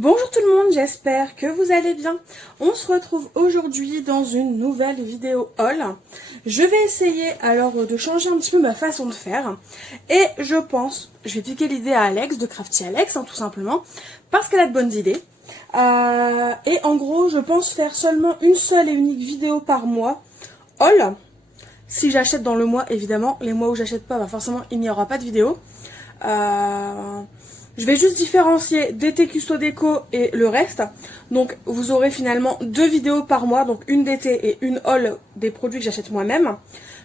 Bonjour tout le monde, j'espère que vous allez bien. On se retrouve aujourd'hui dans une nouvelle vidéo haul. Je vais essayer alors de changer un petit peu ma façon de faire. Et je pense, je vais piquer l'idée à Alex, de Crafty Alex, tout simplement, parce qu'elle a de bonnes idées. Et en gros, je pense faire seulement une seule et unique vidéo par mois haul. Si j'achète dans le mois, évidemment, les mois où j'achète pas, forcément il n'y aura pas de vidéo. Je vais juste différencier d'été Custo Déco et le reste. Donc vous aurez finalement 2 vidéos par mois, donc une d'été et une haul des produits que j'achète moi-même.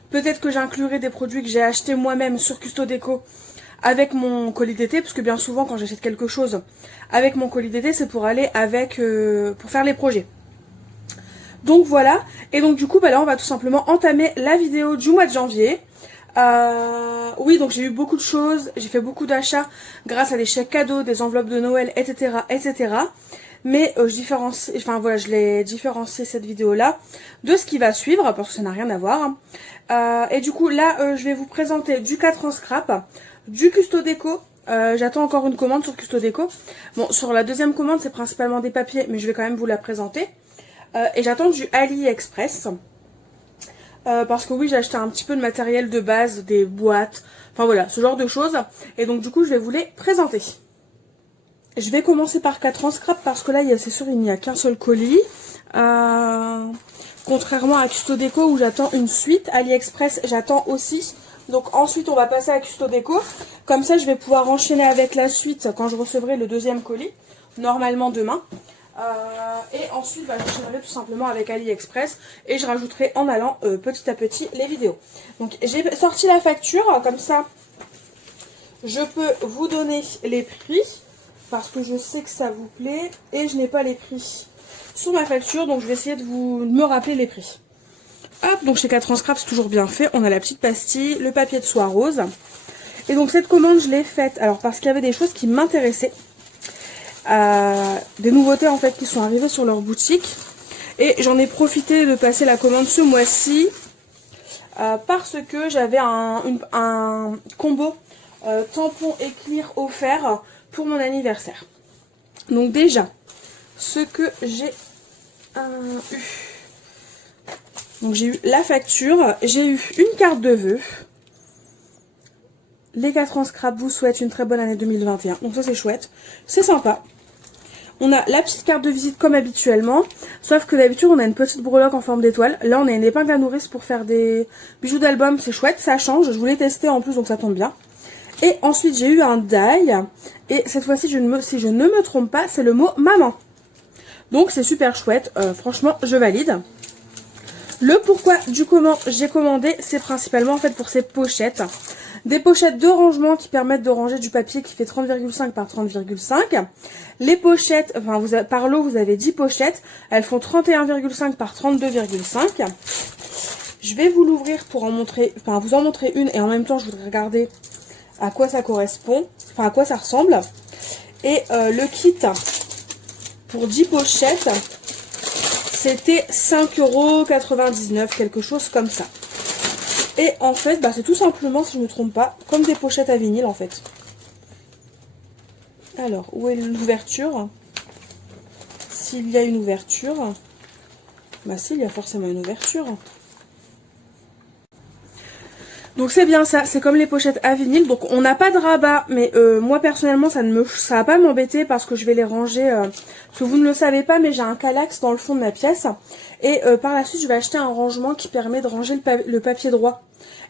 Peut-être que j'inclurai des produits que j'ai achetés moi-même sur Custo Déco avec mon colis d'été, parce que bien souvent quand j'achète quelque chose avec mon colis d'été, c'est pour aller avec pour faire les projets. Donc voilà, et donc du coup là on va tout simplement entamer la vidéo du mois de janvier. Oui, donc j'ai eu beaucoup de choses, j'ai fait beaucoup d'achats grâce à des chèques cadeaux, des enveloppes de Noël, etc. etc. Mais je l'ai différencié cette vidéo là de ce qui va suivre parce que ça n'a rien à voir. Et du coup là je vais vous présenter du 4 en scrap, du Custo Déco. J'attends encore une commande sur Custo Déco. Bon, sur la deuxième commande c'est principalement des papiers, mais je vais quand même vous la présenter. Et j'attends du AliExpress. Parce que oui, j'ai acheté un petit peu de matériel de base, des boîtes, enfin voilà, ce genre de choses. Et donc du coup, je vais vous les présenter. Je vais commencer par 4 en scrap parce que là, c'est sûr, il n'y a qu'un seul colis. Contrairement à Custo Déco où j'attends une suite, AliExpress, j'attends aussi. Donc ensuite, on va passer à Custo Déco. Comme ça, je vais pouvoir enchaîner avec la suite quand je recevrai le deuxième colis, normalement demain. Et ensuite j'enchaînerai tout simplement avec AliExpress et je rajouterai en allant petit à petit les vidéos. Donc j'ai sorti la facture, comme ça je peux vous donner les prix parce que je sais que ça vous plaît et je n'ai pas les prix sur ma facture, donc je vais essayer de me rappeler les prix. Hop, donc chez 4 en scrap c'est toujours bien fait, on a la petite pastille, le papier de soie rose. Et donc cette commande je l'ai faite alors parce qu'il y avait des choses qui m'intéressaient. Des nouveautés en fait qui sont arrivées sur leur boutique et j'en ai profité de passer la commande ce mois-ci parce que j'avais un combo tampon et clear offert pour mon anniversaire. Donc déjà ce que j'ai eu, donc j'ai eu la facture, j'ai eu une carte de vœux. Les 4 en scrap vous souhaitent une très bonne année 2021. Donc ça c'est chouette, c'est sympa. On a la petite carte de visite comme habituellement, sauf que d'habitude on a une petite breloque en forme d'étoile. Là on a une épingle à nourrice pour faire des bijoux d'album, c'est chouette, ça change. Je voulais tester en plus donc ça tombe bien. Et ensuite j'ai eu un die, et cette fois-ci si je ne me trompe pas, c'est le mot maman. Donc c'est super chouette, franchement je valide. Le pourquoi du comment j'ai commandé, c'est principalement en fait pour ces pochettes. Des pochettes de rangement qui permettent de ranger du papier qui fait 30,5 par 30,5. Les pochettes, par lot vous avez 10 pochettes. Elles font 31,5 par 32,5. Je vais vous l'ouvrir pour vous en montrer une et en même temps je voudrais regarder à quoi ça correspond, à quoi ça ressemble. Et le kit pour 10 pochettes, c'était 5,99 €, quelque chose comme ça. Et en fait, c'est tout simplement, si je ne me trompe pas, comme des pochettes à vinyle en fait. Alors, où est l'ouverture? S'il y a une ouverture, si, il y a forcément une ouverture. Donc c'est bien ça, c'est comme les pochettes à vinyle. Donc on n'a pas de rabat, mais moi personnellement ça va pas m'embêter parce que je vais les ranger. Parce que vous ne le savez pas, mais j'ai un Kallax dans le fond de ma pièce. Et par la suite je vais acheter un rangement qui permet de ranger le papier droit.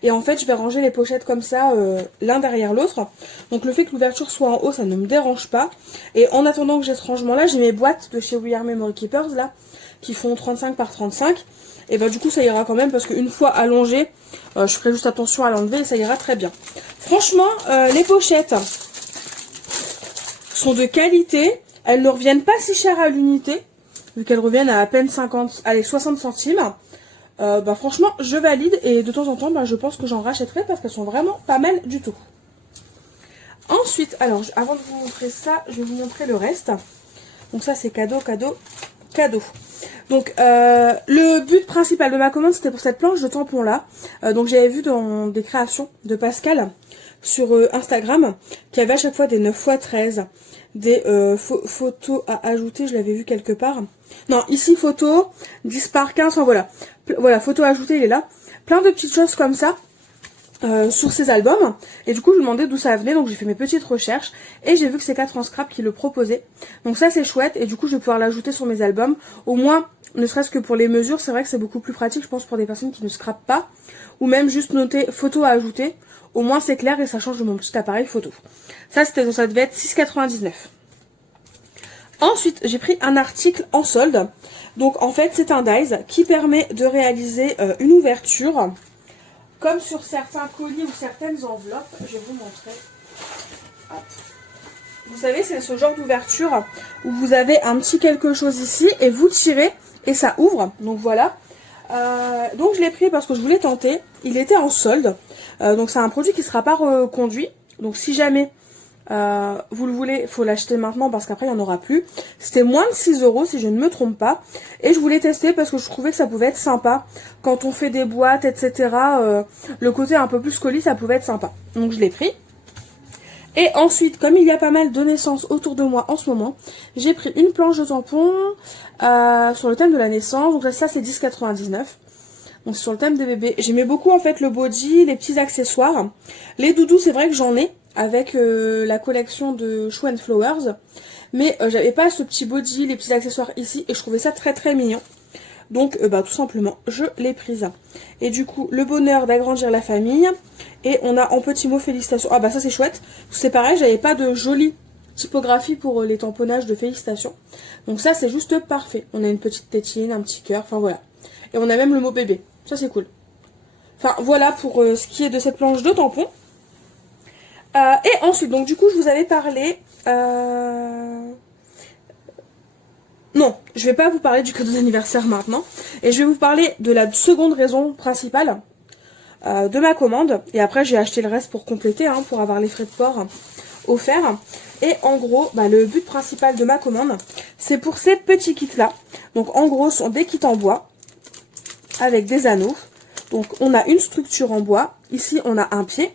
Et en fait je vais ranger les pochettes comme ça, l'un derrière l'autre. Donc le fait que l'ouverture soit en haut, ça ne me dérange pas. Et en attendant que j'ai ce rangement là, j'ai mes boîtes de chez We Are Memory Keepers là, qui font 35 par 35. Et du coup ça ira quand même parce qu'une fois allongé, je ferai juste attention à l'enlever et ça ira très bien. Franchement, les pochettes sont de qualité. Elles ne reviennent pas si cher à l'unité, vu qu'elles reviennent à peine 60 centimes. Franchement, je valide et de temps en temps, je pense que j'en rachèterai parce qu'elles sont vraiment pas mal du tout. Ensuite, alors, avant de vous montrer ça, je vais vous montrer le reste. Donc ça, c'est cadeau, cadeau, cadeau. Donc le but principal de ma commande c'était pour cette planche de tampon là. Donc j'avais vu dans des créations de Pascal sur Instagram qui avait à chaque fois des 9x13, des photos à ajouter, je l'avais vu quelque part. Non, ici photo, 10 par 15, enfin voilà. Voilà, photo ajoutée, il est là. Plein de petites choses comme ça. Sur ces albums, et du coup je me demandais d'où ça venait, donc j'ai fait mes petites recherches et j'ai vu que c'est 4 en scrap qui le proposaient, donc ça c'est chouette, et du coup je vais pouvoir l'ajouter sur mes albums, au moins ne serait-ce que pour les mesures. C'est vrai que c'est beaucoup plus pratique je pense pour des personnes qui ne scrapent pas, ou même juste noter photo à ajouter, au moins c'est clair et ça change de mon petit appareil photo. Ça devait être 6,99. Ensuite j'ai pris un article en solde, donc en fait c'est un dies qui permet de réaliser une ouverture comme sur certains colis ou certaines enveloppes. Je vais vous montrer. Hop. Vous savez, c'est ce genre d'ouverture où vous avez un petit quelque chose ici et vous tirez et ça ouvre. Donc voilà. Donc je l'ai pris parce que je voulais tenter. Il était en solde. Donc c'est un produit qui ne sera pas reconduit. Donc si jamais vous le voulez, il faut l'acheter maintenant parce qu'après il n'y en aura plus. C'était moins de 6 € si je ne me trompe pas. Et je voulais tester parce que je trouvais que ça pouvait être sympa. Quand on fait des boîtes, etc. Le côté un peu plus colis, ça pouvait être sympa. Donc je l'ai pris. Et ensuite, comme il y a pas mal de naissances autour de moi en ce moment, j'ai pris une planche de tampons sur le thème de la naissance. Donc ça c'est 10,99. Donc sur le thème des bébés. J'aimais beaucoup en fait le body, les petits accessoires. Les doudous, c'est vrai que j'en ai avec la collection de Shoe and Flowers. Mais j'avais pas ce petit body, les petits accessoires ici. Et je trouvais ça très très mignon. Donc tout simplement, je l'ai prise. Et du coup, le bonheur d'agrandir la famille. Et on a en petits mots félicitations. Ah bah ça c'est chouette. C'est pareil, j'avais pas de jolie typographie pour les tamponnages de félicitations. Donc ça c'est juste parfait. On a une petite tétine, un petit cœur, enfin voilà. Et on a même le mot bébé. Ça c'est cool. Enfin voilà pour ce qui est de cette planche de tampons. Et ensuite, donc du coup je vous avais parlé... Non, je vais pas vous parler du cadeau d'anniversaire maintenant. Et je vais vous parler de la seconde raison principale de ma commande. Et après j'ai acheté le reste pour compléter, hein, pour avoir les frais de port offerts. Et en gros, le but principal de ma commande, c'est pour ces petits kits là. Donc en gros, ce sont des kits en bois avec des anneaux. Donc on a une structure en bois. Ici on a un pied.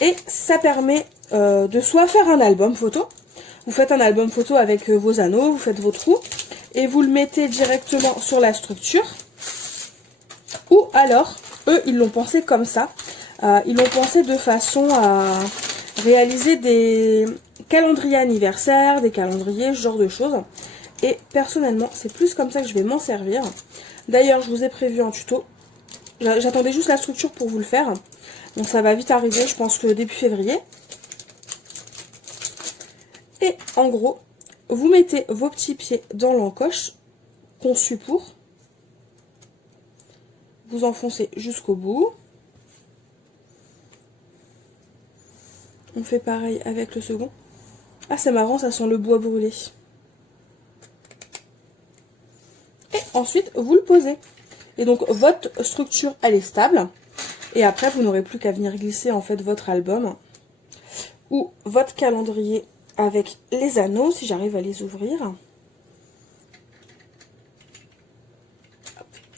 Et ça permet de soit faire un album photo. Vous faites un album photo avec vos anneaux, vous faites vos trous. Et vous le mettez directement sur la structure. Ou alors, eux, ils l'ont pensé comme ça. Ils l'ont pensé de façon à réaliser des calendriers anniversaires, des calendriers, ce genre de choses. Et personnellement, c'est plus comme ça que je vais m'en servir. D'ailleurs, je vous ai prévu un tuto. J'attendais juste la structure pour vous le faire. Donc ça va vite arriver, je pense que début février. Et en gros, vous mettez vos petits pieds dans l'encoche conçue pour. Vous enfoncez jusqu'au bout. On fait pareil avec le second. Ah, c'est marrant, ça sent le bois brûlé. Et ensuite, vous le posez. Et donc, votre structure, elle est stable. Et après, vous n'aurez plus qu'à venir glisser en fait votre album ou votre calendrier avec les anneaux, si j'arrive à les ouvrir.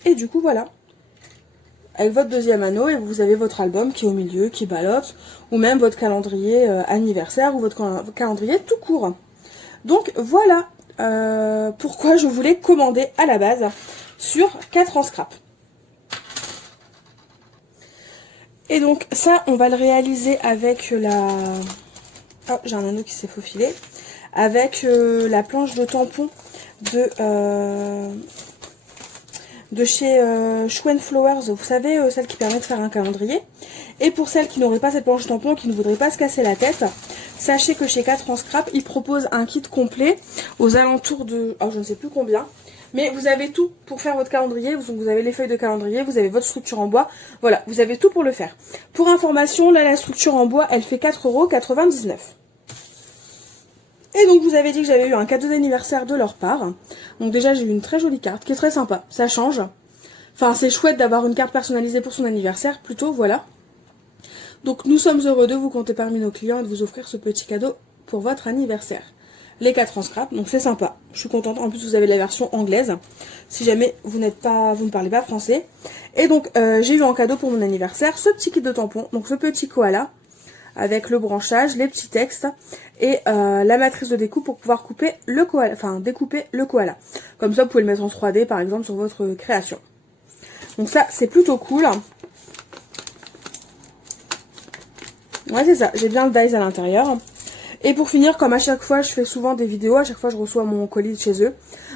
Et du coup, voilà. Avec votre deuxième anneau, et vous avez votre album qui est au milieu, qui ballotte, ou même votre calendrier anniversaire, ou votre calendrier tout court. Donc voilà pourquoi je voulais commander à la base sur 4 en scrap. Et donc ça, on va le réaliser avec la... Oh, j'ai un anneau qui s'est faufilé. Avec la planche de tampon de chez Shoe and Flowers. Vous savez, celle qui permet de faire un calendrier. Et pour celles qui n'auraient pas cette planche de tampon, qui ne voudraient pas se casser la tête, sachez que chez 4 en scrap, ils proposent un kit complet aux alentours de... Oh, je ne sais plus combien. Mais vous avez tout pour faire votre calendrier. Vous avez les feuilles de calendrier, vous avez votre structure en bois. Voilà, vous avez tout pour le faire. Pour information, là, la structure en bois, elle fait 4,99 €. Et donc, vous avez dit que j'avais eu un cadeau d'anniversaire de leur part. Donc déjà, j'ai eu une très jolie carte qui est très sympa. Ça change. Enfin, c'est chouette d'avoir une carte personnalisée pour son anniversaire, plutôt, voilà. Donc, nous sommes heureux de vous compter parmi nos clients et de vous offrir ce petit cadeau pour votre anniversaire. Les 4 en scrap, donc c'est sympa. Je suis contente. En plus, vous avez la version anglaise, si jamais vous ne parlez pas français. Et donc, j'ai eu en cadeau pour mon anniversaire ce petit kit de tampons, donc ce petit koala, avec le branchage, les petits textes et la matrice de découpe pour pouvoir couper le koala, enfin découper le koala. Comme ça vous pouvez le mettre en 3D par exemple sur votre création. Donc ça c'est plutôt cool. Ouais c'est ça, j'ai bien le dies à l'intérieur. Et pour finir, comme à chaque fois je fais souvent des vidéos, à chaque fois je reçois mon colis de chez eux,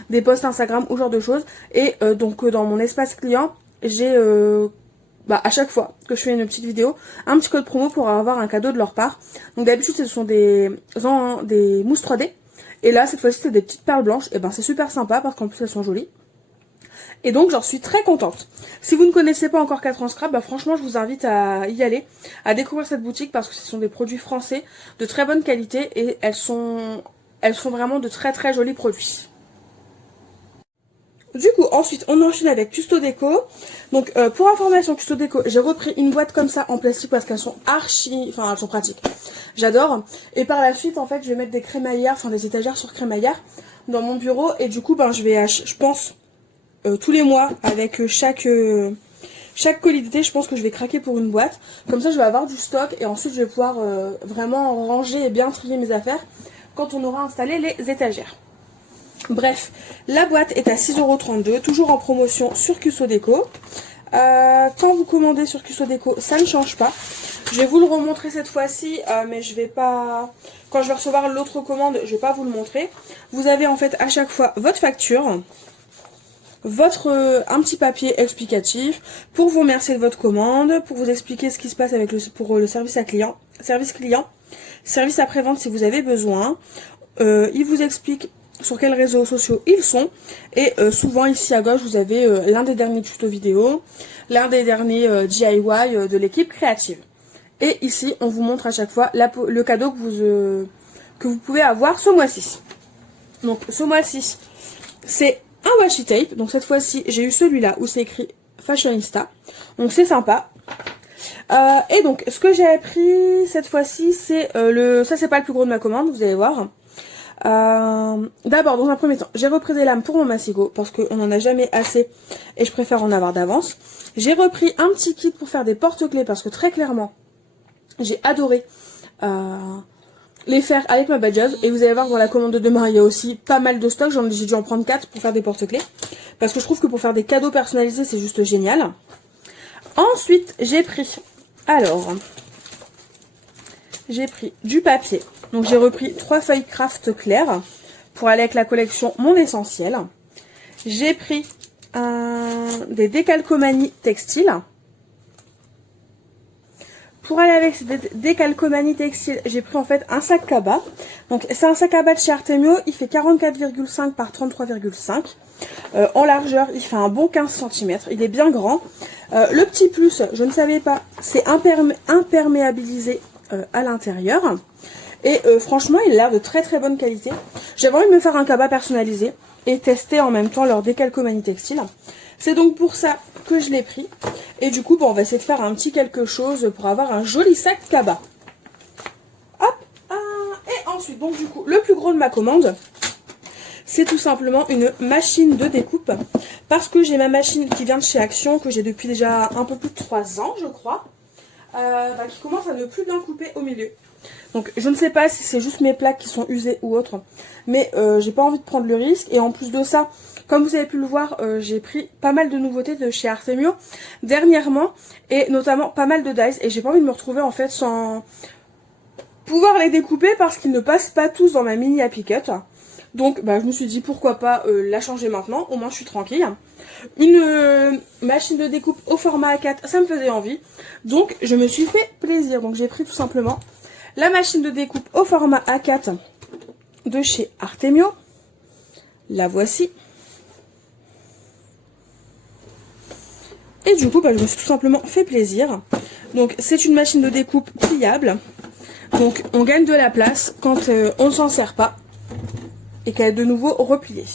des posts Instagram ou genre de choses. Et donc dans mon espace client, j'ai à chaque fois que je fais une petite vidéo, un petit code promo pour avoir un cadeau de leur part. Donc d'habitude ce sont des mousses 3D. Et là cette fois-ci c'est des petites perles blanches. Et ben c'est super sympa parce qu'en plus elles sont jolies. Et donc j'en suis très contente. Si vous ne connaissez pas encore 4 ans Scrap, franchement je vous invite à y aller, à découvrir cette boutique parce que ce sont des produits français de très bonne qualité et elles sont vraiment de très très jolis produits. Du coup ensuite on enchaîne avec Custo Déco. Donc pour information Custo Déco, j'ai repris une boîte comme ça en plastique parce qu'elles sont elles sont pratiques. J'adore. Et par la suite en fait je vais mettre des crémaillères, des étagères sur crémaillères dans mon bureau et du coup je pense tous les mois avec chaque colis d'été, je pense que je vais craquer pour une boîte. Comme ça je vais avoir du stock et ensuite je vais pouvoir vraiment ranger et bien trier mes affaires quand on aura installé les étagères. Bref, la boîte est à 6,32 €, toujours en promotion sur Custo Déco. Quand vous commandez sur Custo Déco, ça ne change pas. Je vais vous le remontrer cette fois-ci, mais je vais pas... Quand je vais recevoir l'autre commande, je vais pas vous le montrer. Vous avez en fait à chaque fois votre facture, un petit papier explicatif pour vous remercier de votre commande, pour vous expliquer ce qui se passe avec pour le service client, service après-vente si vous avez besoin. Il vous explique sur quels réseaux sociaux ils sont et souvent ici à gauche vous avez l'un des derniers tutos vidéo, l'un des derniers DIY de l'équipe créative. Et ici on vous montre à chaque fois le cadeau que vous pouvez avoir ce mois-ci. Donc ce mois-ci c'est un washi tape, donc cette fois-ci j'ai eu celui-là où c'est écrit Fashionista, donc c'est sympa. Et donc ce que j'ai pris cette fois-ci c'est ça c'est pas le plus gros de ma commande, vous allez voir. D'abord dans un premier temps j'ai repris des lames pour mon massigo parce qu'on n'en a jamais assez et je préfère en avoir d'avance. J'ai repris un petit kit pour faire des porte-clés parce que très clairement j'ai adoré les faire avec ma badgeuse. Et vous allez voir dans la commande de demain il y a aussi pas mal de stock. J'ai dû en prendre 4 pour faire des porte-clés parce que je trouve que pour faire des cadeaux personnalisés c'est juste génial. Ensuite j'ai pris du papier. Donc j'ai repris 3 feuilles craft claires pour aller avec la collection Mon Essentiel. J'ai pris des décalcomanies textiles. Pour aller avec ces décalcomanies textiles, j'ai pris en fait un sac cabas. Donc c'est un sac à bas de chez Artemio, il fait 44,5 par 33,5. En largeur, il fait un bon 15 cm, il est bien grand. Le petit plus, je ne savais pas, c'est imperméabilisé à l'intérieur. Et franchement, il a l'air de très très bonne qualité. J'avais envie de me faire un cabas personnalisé et tester en même temps leur décalcomanie textile. C'est donc pour ça que je l'ai pris. Et du coup, on va essayer de faire un petit quelque chose pour avoir un joli sac cabas. Hop, et ensuite, donc du coup, le plus gros de ma commande, c'est tout simplement une machine de découpe. Parce que j'ai ma machine qui vient de chez Action, que j'ai depuis déjà un peu plus de 3 ans, je crois. Qui commence à ne plus bien couper au milieu. Donc je ne sais pas si c'est juste mes plaques qui sont usées ou autre, mais j'ai pas envie de prendre le risque. Et en plus de ça, comme vous avez pu le voir, j'ai pris pas mal de nouveautés de chez Artemio dernièrement, et notamment pas mal de dies, et j'ai pas envie de me retrouver en fait sans pouvoir les découper parce qu'ils ne passent pas tous dans ma mini Happy Cut. Donc je me suis dit pourquoi pas la changer maintenant, au moins je suis tranquille. Une machine de découpe au format A4, ça me faisait envie, donc je me suis fait plaisir. Donc j'ai pris tout simplement la machine de découpe au format A4 de chez Artemio. La voici. Et du coup, je me suis tout simplement fait plaisir. Donc c'est une machine de découpe pliable. Donc on gagne de la place quand on ne s'en sert pas et qu'elle est de nouveau repliée.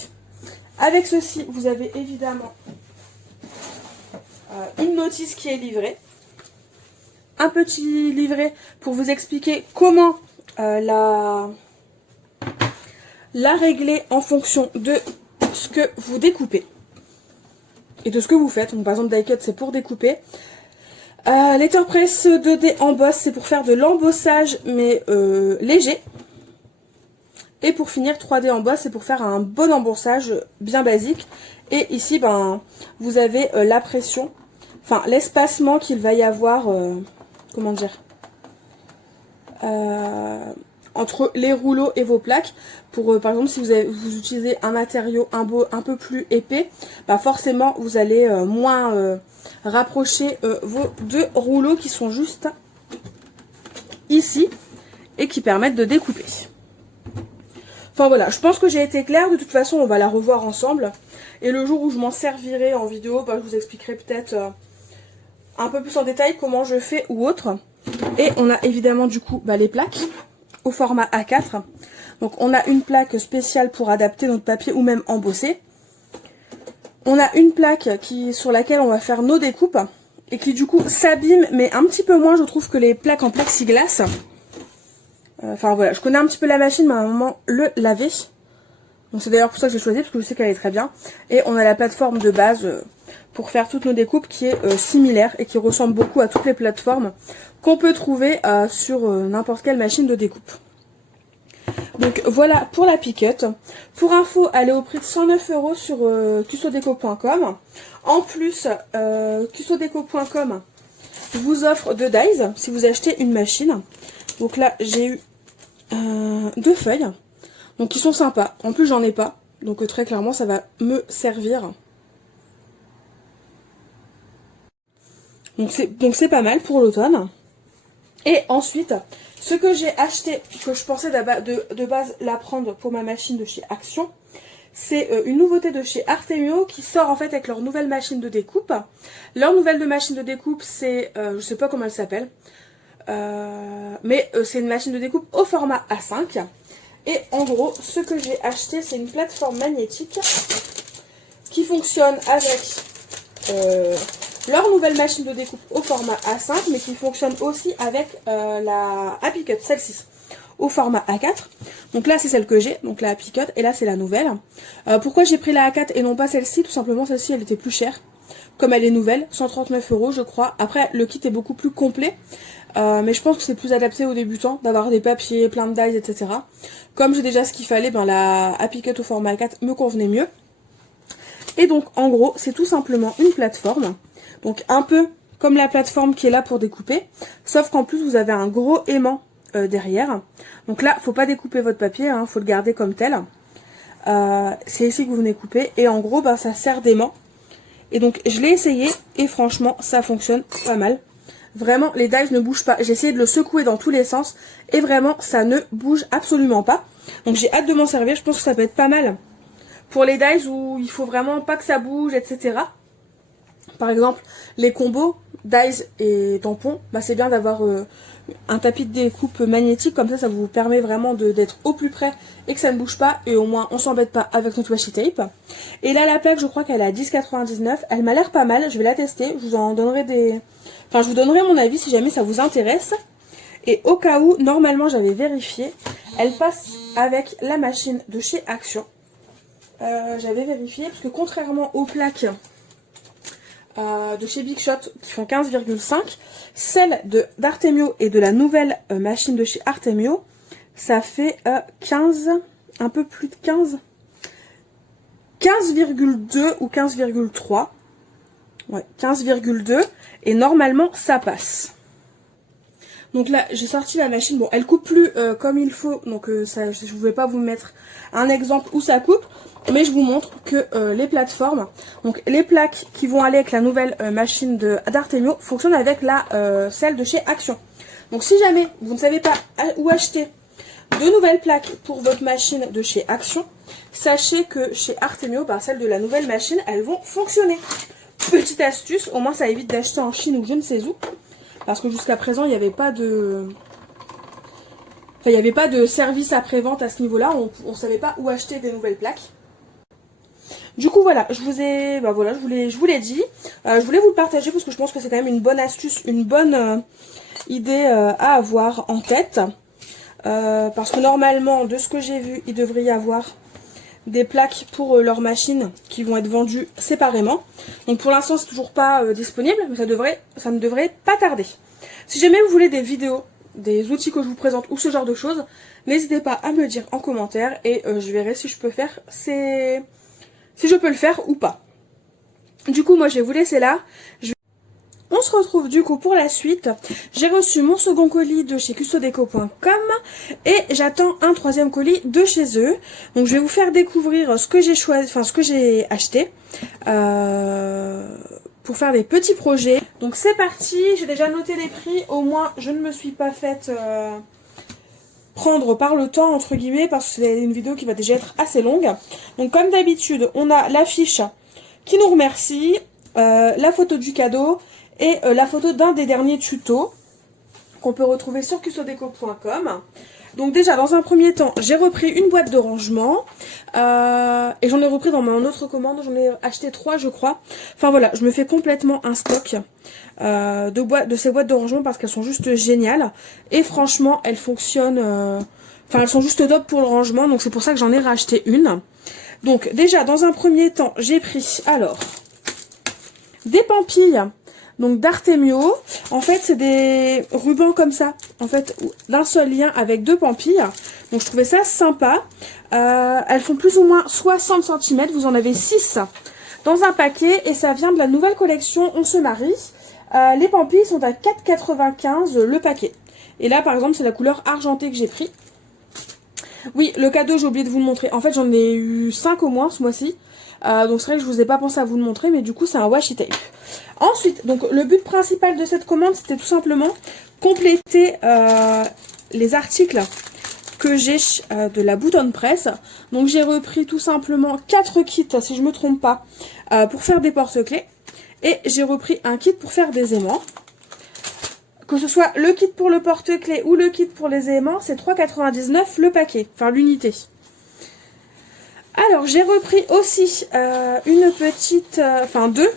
Avec ceci, vous avez évidemment une notice qui est livrée. Un petit livret pour vous expliquer comment la régler en fonction de ce que vous découpez et de ce que vous faites. Donc, par exemple, die cut c'est pour découper. Letterpress 2D Emboss, c'est pour faire de l'embossage mais léger. Et pour finir, 3D Emboss, c'est pour faire un bon embossage bien basique. Et ici, ben, vous avez la pression, enfin l'espacement qu'il va y avoir, comment dire, entre les rouleaux et vos plaques. Pour par exemple, si vous utilisez un matériau un peu plus épais, bah forcément vous allez moins rapprocher vos deux rouleaux qui sont juste ici et qui permettent de découper. Enfin voilà, je pense que j'ai été claire. De toute façon, on va la revoir ensemble. Et le jour où je m'en servirai en vidéo, bah, je vous expliquerai peut-être un peu plus en détail comment je fais ou autre. Et on a évidemment du coup bah, les plaques au format A4. Donc on a une plaque spéciale pour adapter notre papier ou même embosser. On a une plaque sur laquelle on va faire nos découpes et qui du coup s'abîme, mais un petit peu moins je trouve que les plaques en plexiglas. Enfin voilà, je connais un petit peu la machine, mais à un moment le laver. Donc c'est d'ailleurs pour ça que j'ai choisi, parce que je sais qu'elle est très bien. Et on a la plateforme de base pour faire toutes nos découpes qui est similaire et qui ressemble beaucoup à toutes les plateformes qu'on peut trouver sur n'importe quelle machine de découpe. Donc voilà pour la Picut. Pour info, elle est au prix de 109 € sur custodeco.com. En plus, custodeco.com vous offre 2 dies si vous achetez une machine. Donc là, j'ai eu 2 feuilles. Donc qui sont sympas. En plus, j'en ai pas. Donc très clairement, ça va me servir. Donc c'est pas mal pour l'automne. Et ensuite, ce que j'ai acheté, que je pensais de base la prendre pour ma machine de chez Action, c'est une nouveauté de chez Artemio qui sort en fait avec leur nouvelle machine de découpe. Leur nouvelle machine de découpe, c'est, je sais pas comment elle s'appelle, mais c'est une machine de découpe au format A5. Et en gros, ce que j'ai acheté, c'est une plateforme magnétique qui fonctionne avec leur nouvelle machine de découpe au format A5, mais qui fonctionne aussi avec la Happy Cut, celle-ci, au format A4. Donc là, c'est celle que j'ai, donc la Happy Cut, et là, c'est la nouvelle. Pourquoi j'ai pris la A4 et non pas celle-ci? Tout simplement, celle-ci, elle était plus chère. Comme elle est nouvelle, 139 € je crois. Après, le kit est beaucoup plus complet. Mais je pense que c'est plus adapté aux débutants d'avoir des papiers, plein de dies, etc. Comme j'ai déjà ce qu'il fallait, ben la Happy Cut au format 4 me convenait mieux. Et donc en gros, c'est tout simplement une plateforme. Donc un peu comme la plateforme qui est là pour découper. Sauf qu'en plus vous avez un gros aimant derrière. Donc là, faut pas découper votre papier, hein, faut le garder comme tel. C'est ici que vous venez couper. Et en gros, ben, ça sert d'aimant. Et donc je l'ai essayé et franchement, ça fonctionne pas mal. Vraiment, les dies ne bougent pas. J'ai essayé de le secouer dans tous les sens. Et vraiment, ça ne bouge absolument pas. Donc j'ai hâte de m'en servir. Je pense que ça peut être pas mal. Pour les dies où il faut vraiment pas que ça bouge, etc. Par exemple, les combos, dies et tampons, bah c'est bien d'avoir un tapis de découpe magnétique. Comme ça vous permet vraiment d'être au plus près et que ça ne bouge pas. Et au moins, on s'embête pas avec notre washi tape. Et là, la plaque, je crois qu'elle est à 10,99 €. Elle m'a l'air pas mal. Je vais la tester. Je vous en donnerai des... Enfin, je vous donnerai mon avis si jamais ça vous intéresse. Et au cas où, normalement, j'avais vérifié, elle passe avec la machine de chez Action. J'avais vérifié, parce que contrairement aux plaques de chez Big Shot qui font 15,5, celle d'Artemio et de la nouvelle machine de chez Artemio, ça fait 15, un peu plus de 15, 15,2 ou 15,3. Ouais, 15,2 et normalement ça passe. Donc là j'ai sorti la machine, bon elle coupe plus comme il faut, donc ça, je ne vais pas vous mettre un exemple où ça coupe, mais je vous montre que les plateformes, donc les plaques qui vont aller avec la nouvelle machine d'Artemio fonctionnent avec celle de chez Action. Donc si jamais vous ne savez pas où acheter de nouvelles plaques pour votre machine de chez Action, sachez que chez Artemio, bah, celles de la nouvelle machine, elles vont fonctionner. Petite astuce, au moins ça évite d'acheter en Chine ou je ne sais où. Parce que jusqu'à présent, il n'y avait pas de... Enfin, il n'y avait pas de service après-vente à ce niveau-là. On ne savait pas où acheter des nouvelles plaques. Du coup, voilà, je vous ai... Bah voilà, je vous l'ai dit. Je voulais vous le partager parce que je pense que c'est quand même une bonne astuce, une bonne idée à avoir en tête. Parce que normalement, de ce que j'ai vu, il devrait y avoir des plaques pour leur machine qui vont être vendues séparément. Donc pour l'instant c'est toujours pas disponible, mais ça ne devrait pas tarder. Si jamais vous voulez des vidéos, des outils que je vous présente ou ce genre de choses, n'hésitez pas à me dire en commentaire et je verrai si je peux faire si je peux le faire ou pas. Du coup moi je vais vous laisser là. On se retrouve du coup pour la suite. J'ai reçu mon second colis de chez custodeco.com et j'attends un troisième colis de chez eux. Donc je vais vous faire découvrir ce que j'ai choisi, enfin ce que j'ai acheté pour faire des petits projets. Donc c'est parti, j'ai déjà noté les prix, au moins je ne me suis pas faite prendre par le temps entre guillemets parce que c'est une vidéo qui va déjà être assez longue. Donc comme d'habitude on a l'affiche qui nous remercie, la photo du cadeau et la photo d'un des derniers tutos qu'on peut retrouver sur custodeco.com. Donc déjà dans un premier temps j'ai repris une boîte de rangement et j'en ai repris dans mon autre commande, j'en ai acheté 3 je crois. Enfin voilà, je me fais complètement un stock de ces boîtes de rangement parce qu'elles sont juste géniales et franchement elles fonctionnent, enfin elles sont juste top pour le rangement, donc c'est pour ça que j'en ai racheté une. Donc déjà dans un premier temps j'ai pris alors des pampilles. Donc d'Artemio, en fait c'est des rubans comme ça, en fait d'un seul lien avec 2 pampilles. Donc je trouvais ça sympa. Elles font plus ou moins 60 cm, vous en avez 6 dans un paquet et ça vient de la nouvelle collection On se marie. Les pampilles sont à 4,95 le paquet. Et là par exemple c'est la couleur argentée que j'ai pris. Oui, le cadeau j'ai oublié de vous le montrer. En fait j'en ai eu 5 au moins ce mois-ci. Donc c'est vrai que je vous ai pas pensé à vous le montrer, mais du coup c'est un washi tape. Ensuite, donc le but principal de cette commande c'était tout simplement compléter les articles que j'ai de la boutonne presse. Donc j'ai repris tout simplement 4 kits si je me trompe pas pour faire des porte-clés. Et j'ai repris un kit pour faire des aimants. Que ce soit le kit pour le porte-clés ou le kit pour les aimants, c'est 3,99 le paquet, enfin l'unité. Alors j'ai repris aussi une petite, enfin deux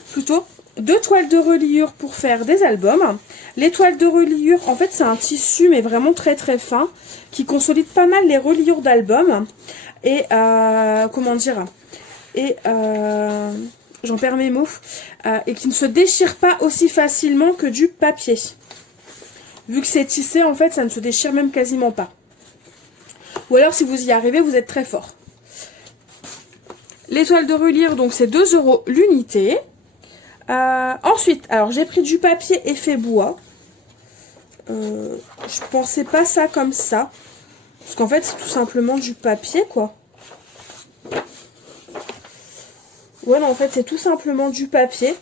toiles de reliure pour faire des albums. Les toiles de reliure, en fait c'est un tissu mais vraiment très très fin qui consolide pas mal les reliures d'albums. Et comment dire, et j'en perds mes mots, et qui ne se déchire pas aussi facilement que du papier. Vu que c'est tissé en fait ça ne se déchire même quasiment pas. Ou alors si vous y arrivez vous êtes très fort. Les toiles de reliure, donc c'est 2 € l'unité. Ensuite, alors j'ai pris du papier effet bois. Je pensais pas ça comme ça. Parce qu'en fait, c'est tout simplement du papier, quoi. Ouais, non, en fait, c'est tout simplement du papier.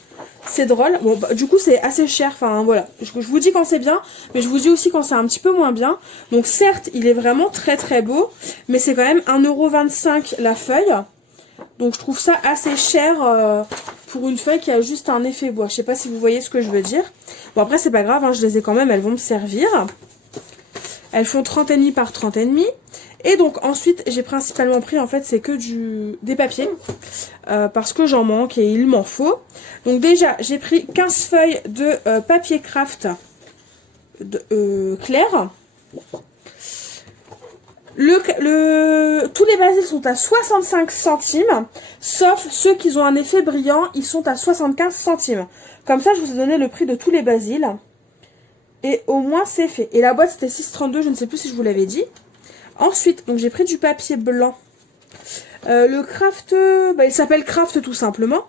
C'est drôle. Bon, bah, du coup, c'est assez cher. Enfin, voilà. Je vous dis quand c'est bien, mais je vous dis aussi quand c'est un petit peu moins bien. Donc, certes, il est vraiment très très beau. Mais c'est quand même 1,25 € la feuille. Donc je trouve ça assez cher pour une feuille qui a juste un effet bois. Je sais pas si vous voyez ce que je veux dire. Bon après c'est pas grave, hein, je les ai quand même, elles vont me servir. Elles font 30,5 par 30,5. Et donc ensuite j'ai principalement pris en fait c'est que des papiers. Parce que j'en manque et il m'en faut. Donc déjà j'ai pris 15 feuilles de papier craft clair. Tous les basiles sont à 65 centimes, sauf ceux qui ont un effet brillant, ils sont à 75 centimes. Comme ça, je vous ai donné le prix de tous les basiles. Et au moins, c'est fait. Et la boîte, c'était 6,32, je ne sais plus si je vous l'avais dit. Ensuite, donc j'ai pris du papier blanc. Le craft, il s'appelle craft tout simplement.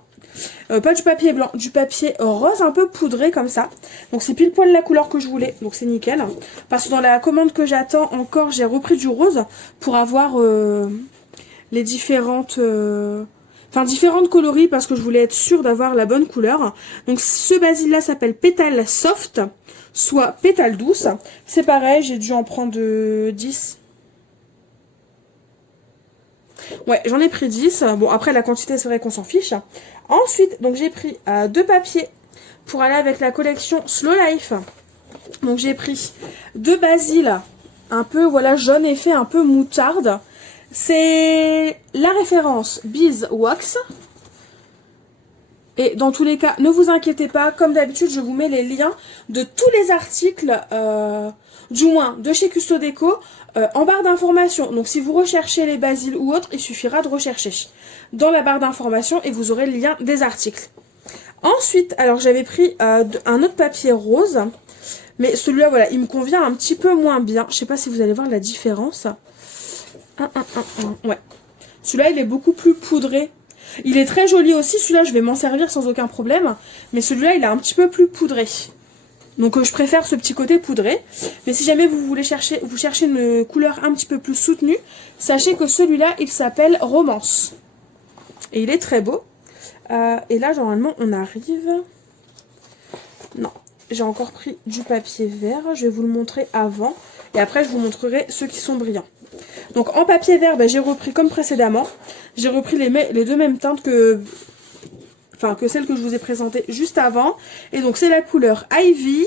Pas du papier blanc, du papier rose un peu poudré comme ça. Donc c'est pile poil la couleur que je voulais, donc c'est nickel. Parce que dans la commande que j'attends encore, j'ai repris du rose pour avoir les différentes coloris parce que je voulais être sûre d'avoir la bonne couleur. Donc ce basil là s'appelle pétale soft, soit pétale douce. C'est pareil, j'ai dû en prendre 10. Ouais, j'en ai pris 10. Bon, après, la quantité, c'est vrai qu'on s'en fiche. Ensuite, donc j'ai pris 2 papiers pour aller avec la collection Slow Life. Donc j'ai pris 2 basiles, un peu, voilà, jaune effet, un peu moutarde. C'est la référence Beeswax. Et dans tous les cas, ne vous inquiétez pas, comme d'habitude, je vous mets les liens de tous les articles, du moins de chez Custo Déco, en barre d'informations. Donc si vous recherchez les basiles ou autres, il suffira de rechercher dans la barre d'informations et vous aurez le lien des articles. Ensuite, alors j'avais pris un autre papier rose, mais celui-là, voilà, il me convient un petit peu moins bien. Je sais pas si vous allez voir la différence. Ouais. Celui-là, il est beaucoup plus poudré. Il est très joli aussi, celui-là, je vais m'en servir sans aucun problème. Mais celui-là, il est un petit peu plus poudré. Donc je préfère ce petit côté poudré. Mais si jamais vous cherchez une couleur un petit peu plus soutenue, sachez que celui-là, il s'appelle Romance. Et il est très beau. Et là, normalement, on arrive... Non, j'ai encore pris du papier vert. Je vais vous le montrer avant. Et après, je vous montrerai ceux qui sont brillants. Donc en papier vert, j'ai repris comme précédemment. J'ai repris les deux mêmes teintes que celle que je vous ai présentée juste avant. Et donc c'est la couleur Ivy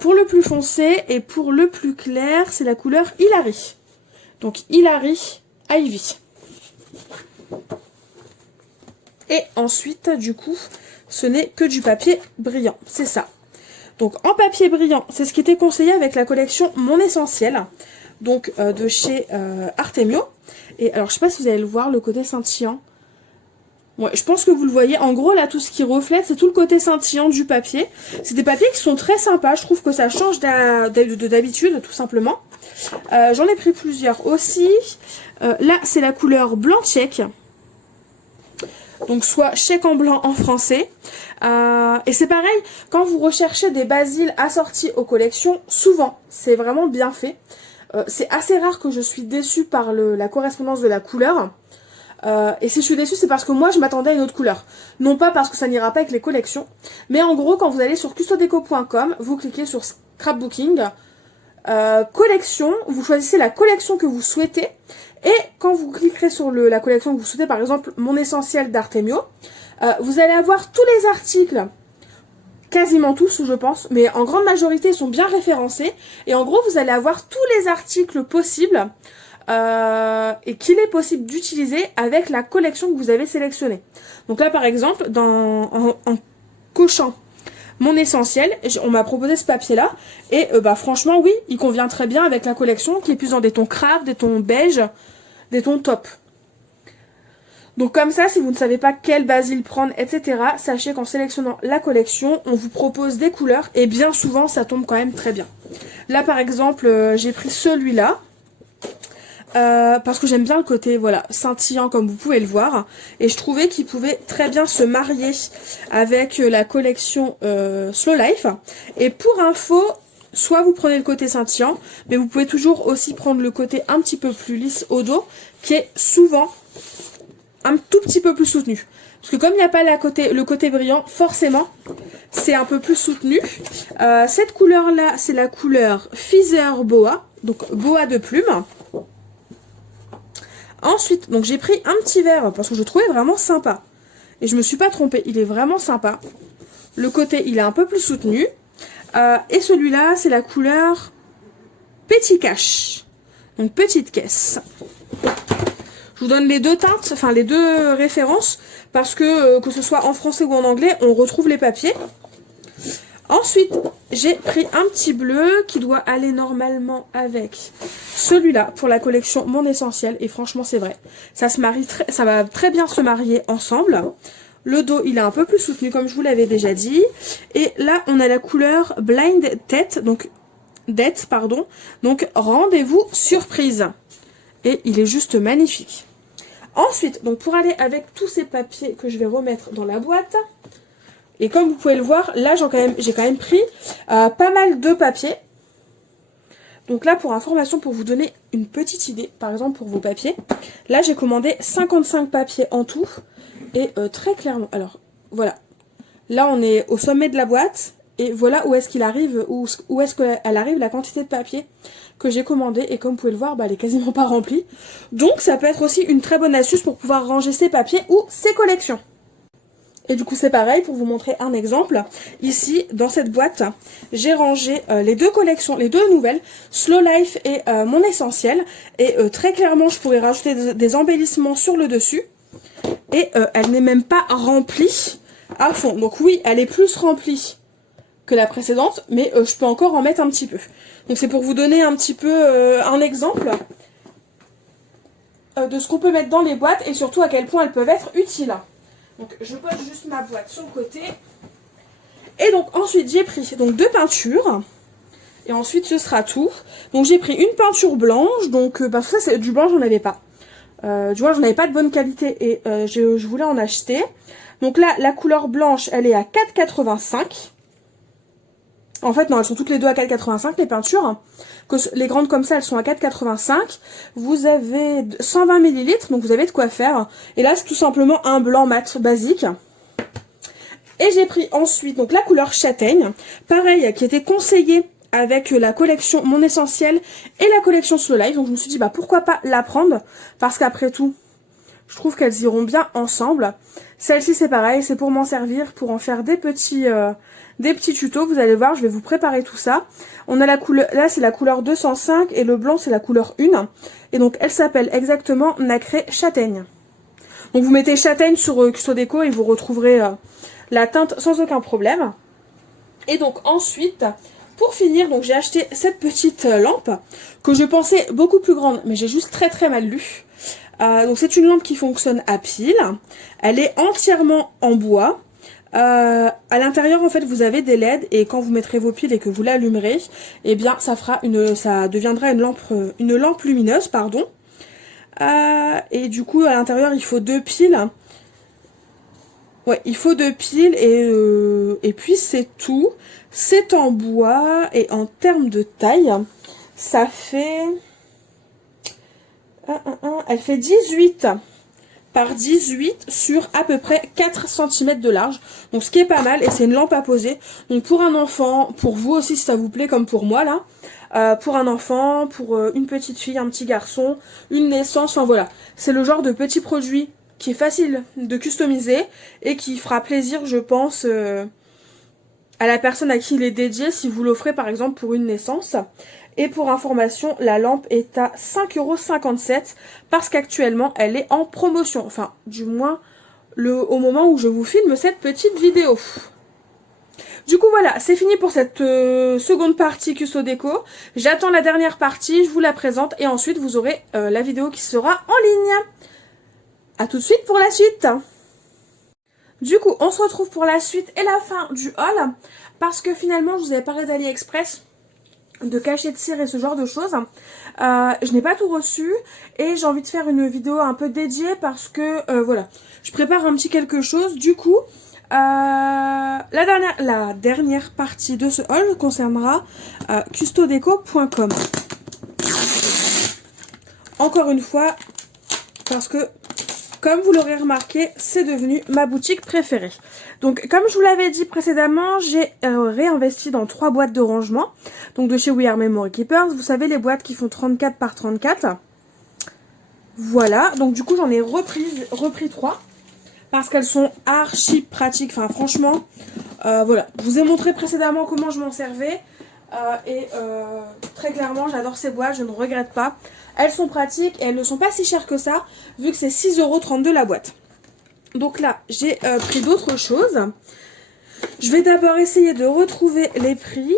pour le plus foncé, et pour le plus clair, c'est la couleur Hilary. Donc Hilary Ivy. Et ensuite, du coup, ce n'est que du papier brillant, c'est ça. Donc en papier brillant, c'est ce qui était conseillé avec la collection Mon Essentiel, donc de chez Artemio. Et alors je sais pas si vous allez le voir, le côté scintillant. Ouais, je pense que vous le voyez. En gros, là, tout ce qui reflète, c'est tout le côté scintillant du papier. C'est des papiers qui sont très sympas. Je trouve que ça change d'habitude, tout simplement. J'en ai pris plusieurs aussi. Là, c'est la couleur blanc tchèque. Donc, soit chèque en blanc en français. Et c'est pareil, quand vous recherchez des basiles assortis aux collections, souvent, c'est vraiment bien fait. C'est assez rare que je suis déçue par la correspondance de la couleur. Et si je suis déçue, c'est parce que moi je m'attendais à une autre couleur. Non pas parce que ça n'ira pas avec les collections. Mais en gros, quand vous allez sur custodeco.com, vous cliquez sur Scrapbooking, collection, vous choisissez la collection que vous souhaitez. Et quand vous cliquerez sur la collection que vous souhaitez, par exemple Mon Essentiel d'Artemio, vous allez avoir tous les articles, quasiment tous je pense, mais en grande majorité ils sont bien référencés. Et en gros, vous allez avoir tous les articles possibles et qu'il est possible d'utiliser avec la collection que vous avez sélectionnée. Donc là par exemple, en cochant Mon Essentiel, on m'a proposé ce papier là, et franchement oui, il convient très bien avec la collection qui est plus dans des tons crabes, des tons beige, des tons top. Donc comme ça, si vous ne savez pas quel basil prendre, etc., sachez qu'en sélectionnant la collection, on vous propose des couleurs et bien souvent ça tombe quand même très bien. Là par exemple, j'ai pris celui-là. Parce que j'aime bien le côté voilà scintillant comme vous pouvez le voir, et je trouvais qu'il pouvait très bien se marier avec la collection Slow Life. Et pour info, soit vous prenez le côté scintillant, mais vous pouvez toujours aussi prendre le côté un petit peu plus lisse au dos, qui est souvent un tout petit peu plus soutenu. Parce que comme il n'y a pas le côté brillant, forcément c'est un peu plus soutenu. Cette couleur là, c'est la couleur Feather Boa, donc boa de plume. Ensuite, donc j'ai pris un petit vert parce que je le trouvais vraiment sympa. Et je me suis pas trompée, il est vraiment sympa. Le côté, il est un peu plus soutenu. Et celui-là, c'est la couleur Petit Cash. Donc petite caisse. Je vous donne les deux teintes, enfin les deux références, parce que ce soit en français ou en anglais, on retrouve les papiers. Ensuite, j'ai pris un petit bleu qui doit aller normalement avec celui-là pour la collection Mon Essentiel. Et franchement, c'est vrai. Ça va très bien se marier ensemble. Le dos, il est un peu plus soutenu, comme je vous l'avais déjà dit. Et là, on a la couleur Blind Date, donc Rendez-vous Surprise. Et il est juste magnifique. Ensuite, donc pour aller avec tous ces papiers que je vais remettre dans la boîte... Et comme vous pouvez le voir, là j'ai quand même pris pas mal de papiers. Donc là, pour information, pour vous donner une petite idée, par exemple pour vos papiers, là j'ai commandé 55 papiers en tout. Et très clairement, alors voilà, là on est au sommet de la boîte. Et voilà où est-ce qu'il arrive, où est-ce qu'elle arrive la quantité de papier que j'ai commandé. Et comme vous pouvez le voir, elle est quasiment pas remplie. Donc ça peut être aussi une très bonne astuce pour pouvoir ranger ses papiers ou ses collections. Et du coup c'est pareil, pour vous montrer un exemple, ici dans cette boîte, j'ai rangé les deux collections, les deux nouvelles, Slow Life et Mon Essentiel. Et très clairement je pourrais rajouter des embellissements sur le dessus. et elle n'est même pas remplie à fond. Donc oui, elle est plus remplie que la précédente, mais je peux encore en mettre un petit peu. Donc c'est pour vous donner un petit peu un exemple de ce qu'on peut mettre dans les boîtes et surtout à quel point elles peuvent être utiles. Donc je pose juste ma boîte sur le côté. Et donc ensuite j'ai pris donc 2 peintures. Et ensuite ce sera tout. Donc j'ai pris une peinture blanche. Donc ça c'est du blanc, j'en avais pas. Du moins j'en avais pas de bonne qualité et je voulais en acheter. Donc là la couleur blanche elle est à 4,85. En fait non, elles sont toutes les deux à 4,85 les peintures. Les grandes comme ça elles sont à 4,85. Vous avez 120 ml, donc vous avez de quoi faire. Et là c'est tout simplement un blanc mat basique. Et j'ai pris ensuite donc la couleur châtaigne, pareil, qui était conseillée avec la collection Mon Essentiel et la collection Slow Life. Donc je me suis dit bah pourquoi pas la prendre, parce qu'après tout je trouve qu'elles iront bien ensemble. Celle-ci c'est pareil, c'est pour m'en servir, pour en faire des petits tutos. Vous allez voir, je vais vous préparer tout ça. On a la couleur, là c'est la couleur 205 et le blanc c'est la couleur 1. Et donc elle s'appelle exactement Nacré Châtaigne. Donc vous mettez châtaigne sur Custo Déco et vous retrouverez la teinte sans aucun problème. Et donc ensuite, pour finir, donc j'ai acheté cette petite lampe que je pensais beaucoup plus grande, mais j'ai juste très mal lu. Donc c'est une lampe qui fonctionne à pile. Elle est entièrement en bois. À l'intérieur en fait vous avez des LED et quand vous mettrez vos piles et que vous l'allumerez, eh bien ça deviendra une lampe lumineuse, pardon. Et du coup à l'intérieur il faut 2 piles. Ouais, il faut 2 piles et puis c'est tout. C'est en bois et en termes de taille, ça fait... Elle fait 18 par 18 sur à peu près 4 cm de large. Donc ce qui est pas mal et c'est une lampe à poser. Donc pour un enfant, pour vous aussi si ça vous plaît comme pour moi là. Pour un enfant, pour une petite fille, un petit garçon, une naissance, enfin voilà. C'est le genre de petit produit qui est facile de customiser et qui fera plaisir je pense à la personne à qui il est dédié si vous l'offrez par exemple pour une naissance. Et pour information, la lampe est à 5,57 € parce qu'actuellement elle est en promotion. Enfin, du moins au moment où je vous filme cette petite vidéo. Du coup voilà, c'est fini pour cette seconde partie Custo Déco. J'attends la dernière partie, je vous la présente et ensuite vous aurez la vidéo qui sera en ligne. A tout de suite pour la suite. Du coup, on se retrouve pour la suite et la fin du haul parce que finalement, je vous avais parlé d'AliExpress, de cachets de cire et ce genre de choses. Je n'ai pas tout reçu et j'ai envie de faire une vidéo un peu dédiée parce que voilà, je prépare un petit quelque chose. Du coup, la dernière partie de ce haul concernera custodeco.com. Encore une fois, parce que comme vous l'aurez remarqué, c'est devenu ma boutique préférée. Donc comme je vous l'avais dit précédemment, j'ai réinvesti dans 3 boîtes de rangement. Donc de chez We Are Memory Keepers. Vous savez les boîtes qui font 34 par 34. Voilà, donc du coup j'en ai repris 3. Parce qu'elles sont archi pratiques. Enfin franchement, voilà. Je vous ai montré précédemment comment je m'en servais. Très clairement j'adore ces boîtes, je ne regrette pas. Elles sont pratiques et elles ne sont pas si chères que ça, vu que c'est 6,32 € la boîte. Donc là, j'ai pris d'autres choses. Je vais d'abord essayer de retrouver les prix,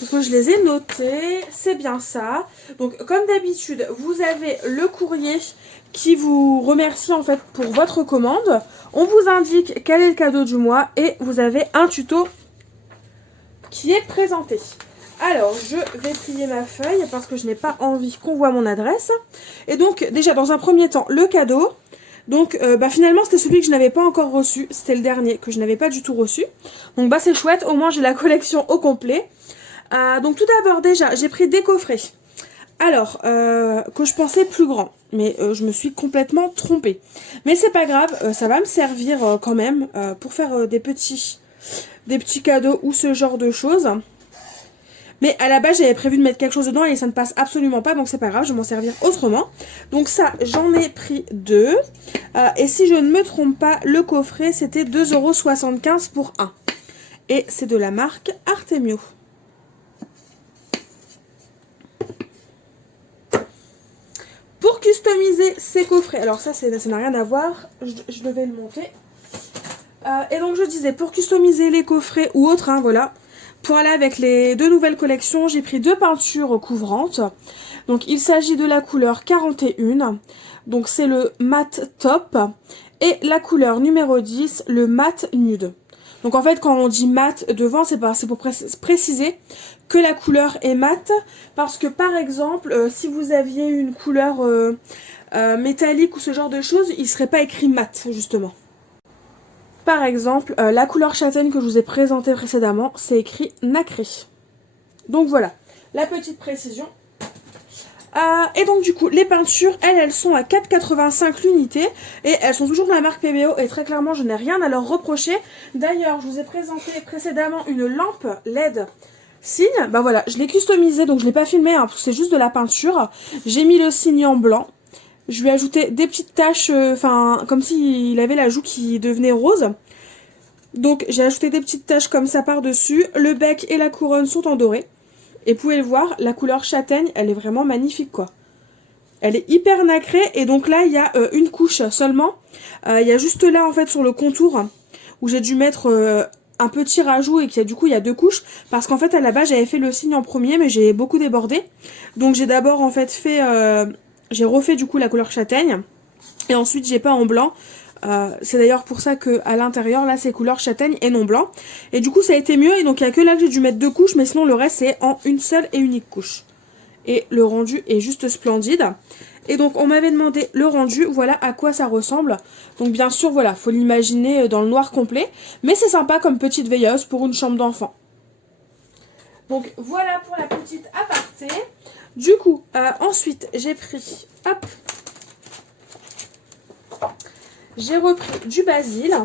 parce que je les ai notés, c'est bien ça. Donc comme d'habitude, vous avez le courrier qui vous remercie en fait pour votre commande. On vous indique quel est le cadeau du mois et vous avez un tuto qui est présenté. Alors, je vais plier ma feuille parce que je n'ai pas envie qu'on voit mon adresse. Et donc, déjà, dans un premier temps, le cadeau. Donc, finalement, c'était celui que je n'avais pas encore reçu. C'était le dernier que je n'avais pas du tout reçu. Donc, c'est chouette. Au moins, j'ai la collection au complet. Donc, tout d'abord, déjà, j'ai pris des coffrets. Alors, que je pensais plus grand. Mais je me suis complètement trompée. Mais c'est pas grave. Ça va me servir quand même pour faire des petits cadeaux ou ce genre de choses. Mais à la base, j'avais prévu de mettre quelque chose dedans et ça ne passe absolument pas. Donc, c'est pas grave, je vais m'en servir autrement. Donc ça, j'en ai pris 2. Et si je ne me trompe pas, le coffret, c'était 2,75 € pour un. Et c'est de la marque Artemio. Pour customiser ces coffrets, alors ça n'a rien à voir, je devais le monter. Et donc je disais, pour customiser les coffrets ou autres, hein, voilà, pour aller avec les 2 nouvelles collections, j'ai pris 2 peintures couvrantes. Donc il s'agit de la couleur 41, donc c'est le mat top, et la couleur numéro 10, le mat nude. Donc en fait quand on dit mat devant, c'est pour préciser que la couleur est mat, parce que par exemple, si vous aviez une couleur métallique ou ce genre de choses, il ne serait pas écrit mat justement. Par exemple, la couleur châtaigne que je vous ai présentée précédemment, c'est écrit nacré. Donc voilà, la petite précision. Et donc du coup, les peintures, elles sont à 4,85 l'unité. Et elles sont toujours de la marque PBO. Et très clairement, je n'ai rien à leur reprocher. D'ailleurs, je vous ai présenté précédemment une lampe LED signe. Bah voilà, je l'ai customisée, donc je ne l'ai pas filmé, hein, parce que c'est juste de la peinture. J'ai mis le signe en blanc. Je lui ai ajouté des petites taches, comme s'il avait la joue qui devenait rose. Donc j'ai ajouté des petites taches comme ça par-dessus. Le bec et la couronne sont en doré. Et vous pouvez le voir, la couleur châtaigne, elle est vraiment magnifique quoi. Elle est hyper nacrée et donc là il y a une couche seulement. Il y a juste là en fait sur le contour où j'ai dû mettre un petit rajout et du coup il y a 2 couches. Parce qu'en fait à la base j'avais fait le signe en premier mais j'ai beaucoup débordé. Donc j'ai d'abord en fait fait... j'ai refait du coup la couleur châtaigne et ensuite j'ai peint en blanc. C'est d'ailleurs pour ça que à l'intérieur là c'est couleur châtaigne et non blanc. Et du coup ça a été mieux et donc il n'y a que là que j'ai dû mettre 2 couches mais sinon le reste c'est en une seule et unique couche. Et le rendu est juste splendide. Et donc on m'avait demandé le rendu, voilà à quoi ça ressemble. Donc bien sûr voilà, faut l'imaginer dans le noir complet. Mais c'est sympa comme petite veilleuse pour une chambre d'enfant. Donc voilà pour la petite aparté. Du coup, ensuite, j'ai pris, hop, j'ai repris du basil.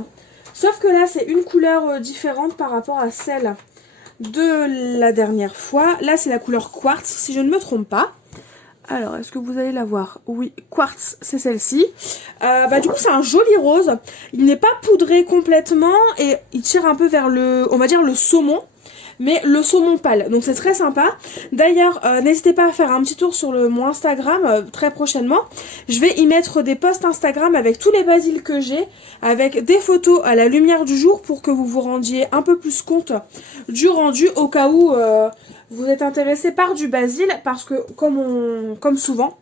Sauf que là, c'est une couleur différente par rapport à celle de la dernière fois. Là, c'est la couleur quartz, si je ne me trompe pas. Alors, est-ce que vous allez la voir? Oui, quartz, c'est celle-ci. Du coup, c'est un joli rose. Il n'est pas poudré complètement et il tire un peu vers le, on va dire, le saumon. Mais le saumon pâle, donc c'est très sympa. D'ailleurs, n'hésitez pas à faire un petit tour sur mon Instagram très prochainement. Je vais y mettre des posts Instagram avec tous les basils que j'ai, avec des photos à la lumière du jour pour que vous vous rendiez un peu plus compte du rendu au cas où vous êtes intéressé par du basil, parce que comme souvent,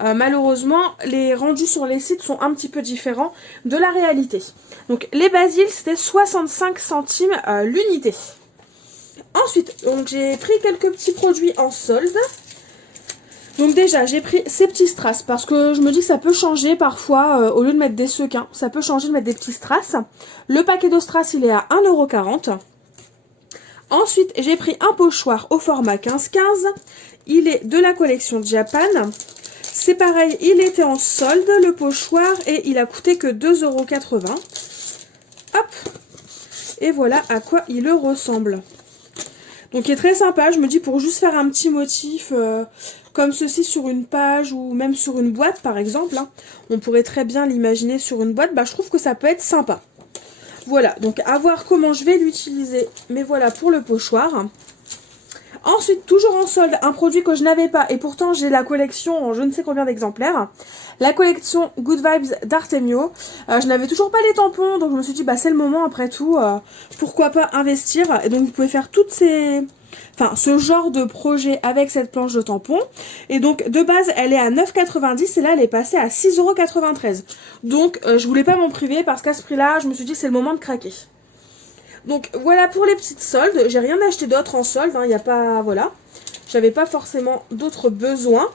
malheureusement, les rendus sur les sites sont un petit peu différents de la réalité. Donc les basils, c'était 65 centimes l'unité. Ensuite, donc j'ai pris quelques petits produits en solde. Donc déjà, j'ai pris ces petits strass parce que je me dis que ça peut changer parfois, au lieu de mettre des sequins, ça peut changer de mettre des petits strass. Le paquet de strass, il est à 1,40 €. Ensuite, j'ai pris un pochoir au format 15-15. Il est de la collection Japan. C'est pareil, il était en solde, le pochoir, et il a coûté que 2,80 €. Hop! Et voilà à quoi il ressemble. Donc il est très sympa, je me dis pour juste faire un petit motif comme ceci sur une page ou même sur une boîte par exemple, hein, on pourrait très bien l'imaginer sur une boîte, je trouve que ça peut être sympa. Voilà, donc à voir comment je vais l'utiliser, mais voilà pour le pochoir. Ensuite, toujours en solde, un produit que je n'avais pas et pourtant j'ai la collection en je ne sais combien d'exemplaires. La collection Good Vibes d'Artemio. Je n'avais toujours pas les tampons, donc je me suis dit c'est le moment après tout, pourquoi pas investir. Et donc vous pouvez faire toutes ce genre de projet avec cette planche de tampons. Et donc de base elle est à 9,90 € et là elle est passée à 6,93 €. Donc je voulais pas m'en priver parce qu'à ce prix là je me suis dit c'est le moment de craquer. Donc voilà pour les petites soldes, j'ai rien acheté d'autre en solde, il n'y a pas, voilà, j'avais pas forcément d'autres besoins.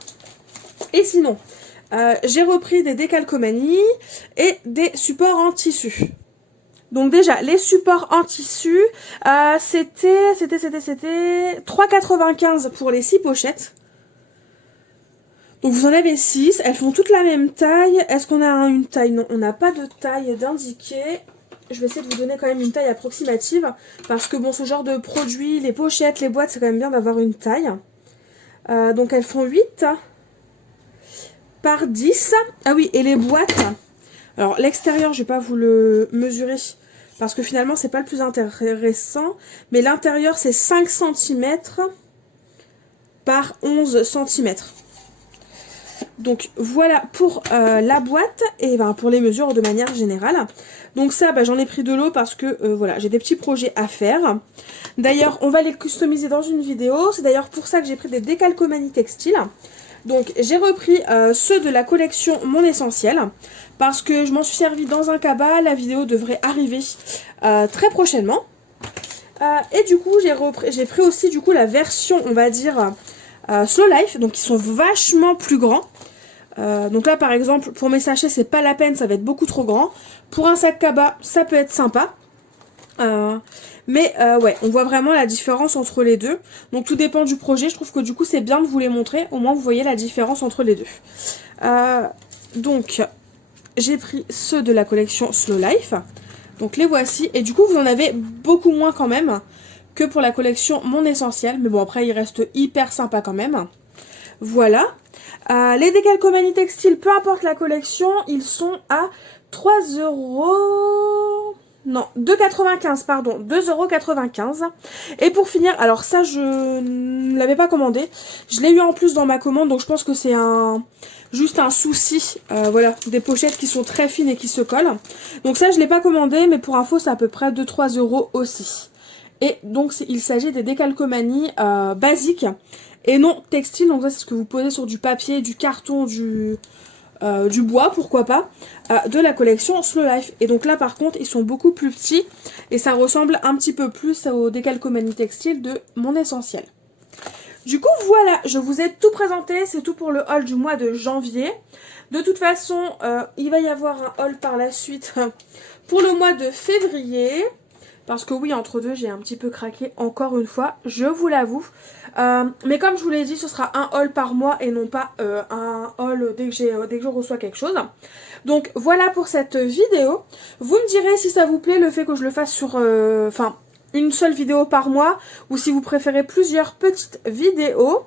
Et sinon, j'ai repris des décalcomanies et des supports en tissu. Donc déjà, les supports en tissu, c'était 3,95 € pour les 6 pochettes. Donc vous en avez 6, elles font toutes la même taille. Est-ce qu'on a une taille? Non, on n'a pas de taille d'indiquer. Je vais essayer de vous donner quand même une taille approximative. Parce que bon, ce genre de produits, les pochettes, les boîtes, c'est quand même bien d'avoir une taille. Donc elles font 8 par 10. Ah oui, et les boîtes. Alors l'extérieur, je vais pas vous le mesurer. Parce que finalement, c'est pas le plus intéressant. Mais l'intérieur, c'est 5 cm par 11 cm. Donc voilà pour la boîte et ben, pour les mesures de manière générale. Donc ça, j'en ai pris de l'eau parce que voilà, j'ai des petits projets à faire. D'ailleurs, on va les customiser dans une vidéo. C'est d'ailleurs pour ça que j'ai pris des décalcomanies textiles. Donc j'ai repris ceux de la collection Mon Essentiel parce que je m'en suis servi dans un cabas. La vidéo devrait arriver très prochainement. Et du coup, j'ai pris aussi du coup la version, on va dire, Slow Life. Donc ils sont vachement plus grands. Donc là par exemple pour mes sachets c'est pas la peine, ça va être beaucoup trop grand. Pour un sac cabas ça peut être sympa. Mais ouais, on voit vraiment la différence entre les deux. Donc tout dépend du projet, je trouve que du coup c'est bien de vous les montrer. Au moins vous voyez la différence entre les deux. Donc j'ai pris ceux de la collection Slow Life. Donc les voici. Et du coup vous en avez beaucoup moins quand même que pour la collection Mon Essentiel. Mais bon après ils restent hyper sympas quand même. Voilà. Les décalcomanies textiles, peu importe la collection, ils sont à 3 euros... Non, 2,95 pardon, 2,95 €. Et pour finir, alors ça je ne l'avais pas commandé, je l'ai eu en plus dans ma commande, donc je pense que c'est juste un souci, voilà, des pochettes qui sont très fines et qui se collent. Donc ça je l'ai pas commandé, mais pour info c'est à peu près 2-3 € aussi. Et donc il s'agit des décalcomanies basiques et non textiles, donc ça c'est ce que vous posez sur du papier, du carton, du bois, pourquoi pas, de la collection Slow Life. Et donc là par contre ils sont beaucoup plus petits et ça ressemble un petit peu plus aux décalcomanies textiles de Mon Essentiel. Du coup voilà, je vous ai tout présenté, c'est tout pour le haul du mois de janvier. De toute façon il va y avoir un haul par la suite pour le mois de février. Parce que oui, entre deux, j'ai un petit peu craqué encore une fois, je vous l'avoue. Mais comme je vous l'ai dit, ce sera un haul par mois et non pas un haul dès que je reçois quelque chose. Donc voilà pour cette vidéo. Vous me direz si ça vous plaît le fait que je le fasse sur une seule vidéo par mois ou si vous préférez plusieurs petites vidéos.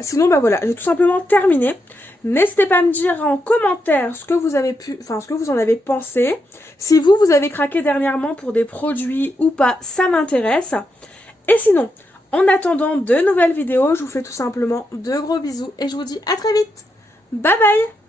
Sinon voilà, j'ai tout simplement terminé. N'hésitez pas à me dire en commentaire ce que vous en avez pensé. Si vous avez craqué dernièrement pour des produits ou pas, ça m'intéresse. Et sinon, en attendant de nouvelles vidéos, je vous fais tout simplement de gros bisous et je vous dis à très vite. Bye bye!